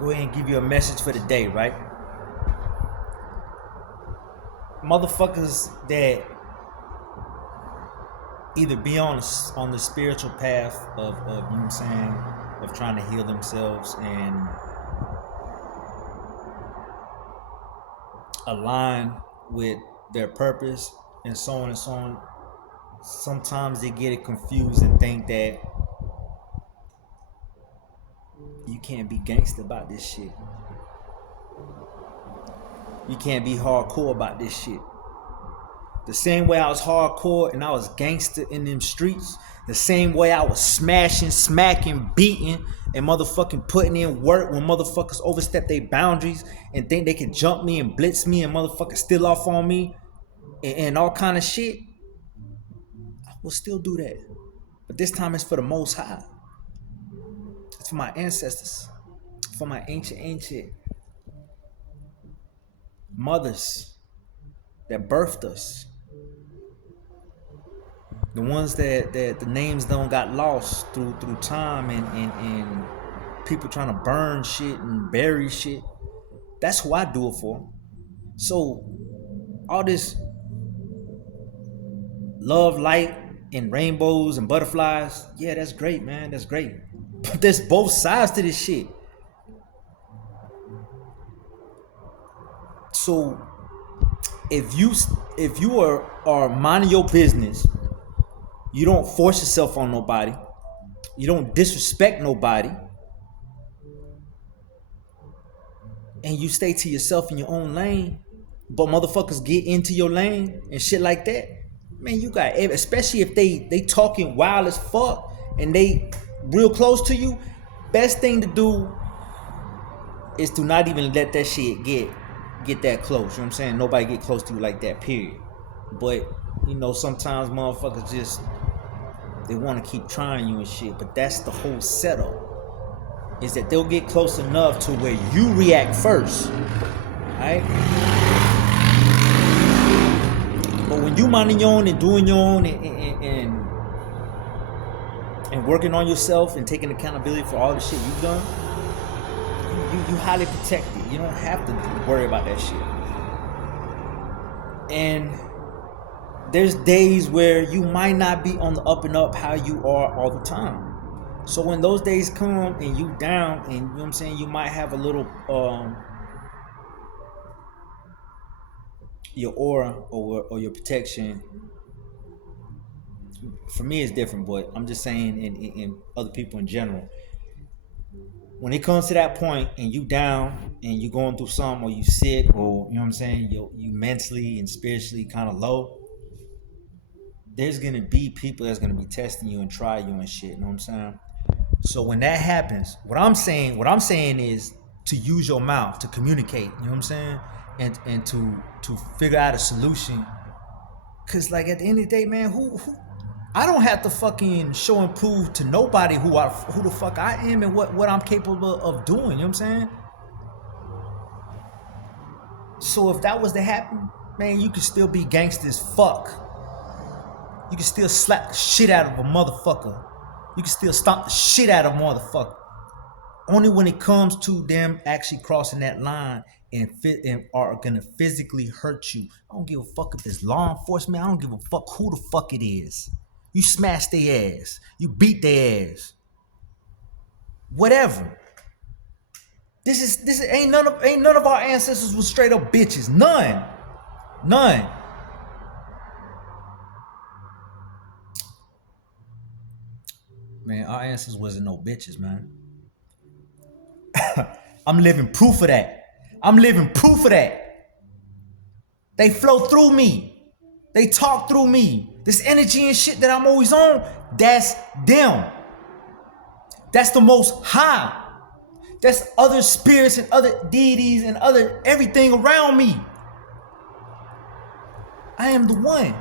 go ahead and give you a message for the day, right? Motherfuckers that either be on the spiritual path of you know what I'm saying, of trying to heal themselves and align with their purpose and so on and so on. Sometimes they get it confused and think that you can't be gangster about this shit. You can't be hardcore about this shit. The same way I was hardcore and I was gangster in them streets, the same way I was smashing, smacking, beating, and motherfucking putting in work when motherfuckers overstep their boundaries and think they can jump me and blitz me and motherfuckers steal off on me and all kind of shit, I will still do that. But this time it's for the Most High. It's for my ancestors, for my ancient mothers that birthed us. The ones that the names don't got lost through time and people trying to burn shit and bury shit. That's who I do it for. So all this love, light, and rainbows and butterflies, yeah, that's great, man. That's great. But there's both sides to this shit. So if you are minding your business, you don't force yourself on nobody, you don't disrespect nobody, and you stay to yourself in your own lane, but motherfuckers get into your lane and shit like that, man, you got, especially if they talking wild as fuck and they real close to you, best thing to do is to not even let that shit get that close. You know what I'm saying? Nobody get close to you like that, period. But you know, sometimes motherfuckers just, they want to keep trying you and shit. But that's the whole setup, is that they'll get close enough to where you react first, right? But when you minding your own and doing your own and working on yourself and taking accountability for all the shit you've done, you highly protected. You don't have to worry about that shit. And there's days where you might not be on the up and up how you are all the time. So when those days come and you down, and you know what I'm saying, you might have a little your aura or your protection. For me it's different, but I'm just saying in other people in general. When it comes to that point and you down and you going through something, or you sick, or you know what I'm saying, you mentally and spiritually kind of low, there's gonna be people that's gonna be testing you and try you and shit. You know what I'm saying? So when that happens, what I'm saying is to use your mouth to communicate. You know what I'm saying? And to figure out a solution. Cause like at the end of the day, man, who I don't have to fucking show and prove to nobody who the fuck I am and what I'm capable of doing. You know what I'm saying? So if that was to happen, man, you could still be gangster as fuck. You can still slap the shit out of a motherfucker. You can still stomp the shit out of a motherfucker. Only when it comes to them actually crossing that line and are gonna physically hurt you. I don't give a fuck if it's law enforcement. I don't give a fuck who the fuck it is. You smash their ass. You beat their ass. Whatever. This ain't none of our ancestors was straight up bitches. None. Man, our ancestors wasn't no bitches, man. I'm living proof of that. They flow through me. They talk through me. This energy and shit that I'm always on, that's them. That's the Most High. That's other spirits and other deities and other everything around me. I am the one.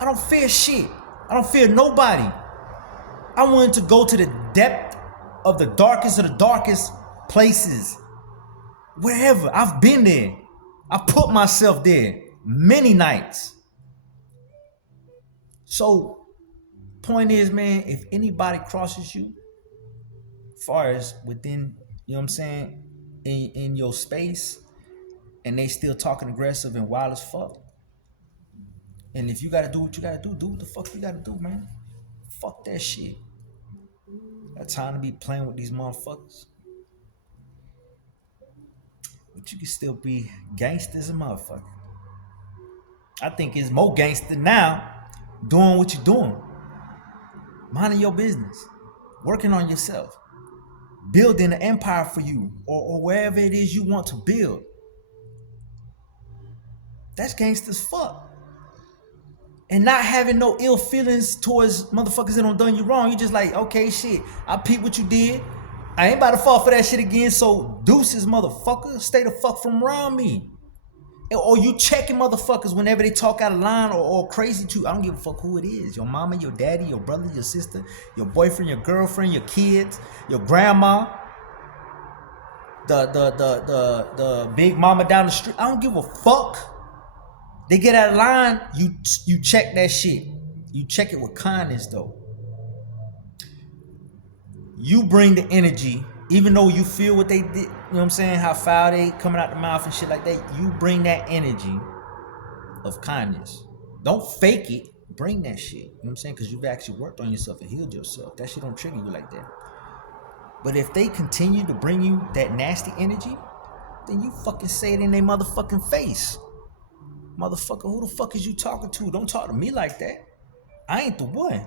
I don't fear shit. I don't fear nobody. I wanted to go to the depth of the darkest places. Wherever. I've been there. I put myself there many nights. So, point is, man, if anybody crosses you, as far as within, you know what I'm saying, in your space and they still talking aggressive and wild as fuck. And if you gotta do what you gotta do what the fuck you gotta do, man. Fuck that shit. Got time to be playing with these motherfuckers. But you can still be gangster as a motherfucker. I think it's more gangster now doing what you're doing. Minding your business. Working on yourself. Building an empire for you or wherever it is you want to build. That's gangster as fuck. And not having no ill feelings towards motherfuckers that don't done you wrong. You just like, okay, shit, I peeped what you did. I ain't about to fall for that shit again, so deuces, motherfucker. Stay the fuck from around me. Or you checking motherfuckers whenever they talk out of line or crazy too. I don't give a fuck who it is. Your mama, your daddy, your brother, your sister, your boyfriend, your girlfriend, your kids, your grandma, the big mama down the street. I don't give a fuck. They get out of line, you check that shit. You check it with kindness though. You bring the energy, even though you feel what they did, you know what I'm saying, how foul they coming out the mouth and shit like that. You bring that energy of kindness. Don't fake it. Bring that shit. You know what I'm saying? Because you've actually worked on yourself and healed yourself. That shit don't trigger you like that. But if they continue to bring you that nasty energy, then you fucking say it in their motherfucking face. Motherfucker, who the fuck is you talking to? Don't talk to me like that. I ain't the one.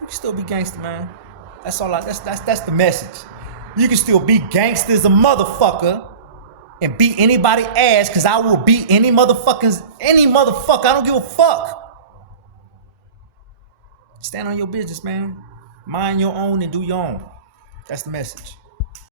You can still be gangster, man. That's all. That's the message. You can still be gangster as a motherfucker and beat anybody ass, cause I will beat any motherfucker. I don't give a fuck. Stand on your business, man. Mind your own and do your own. That's the message.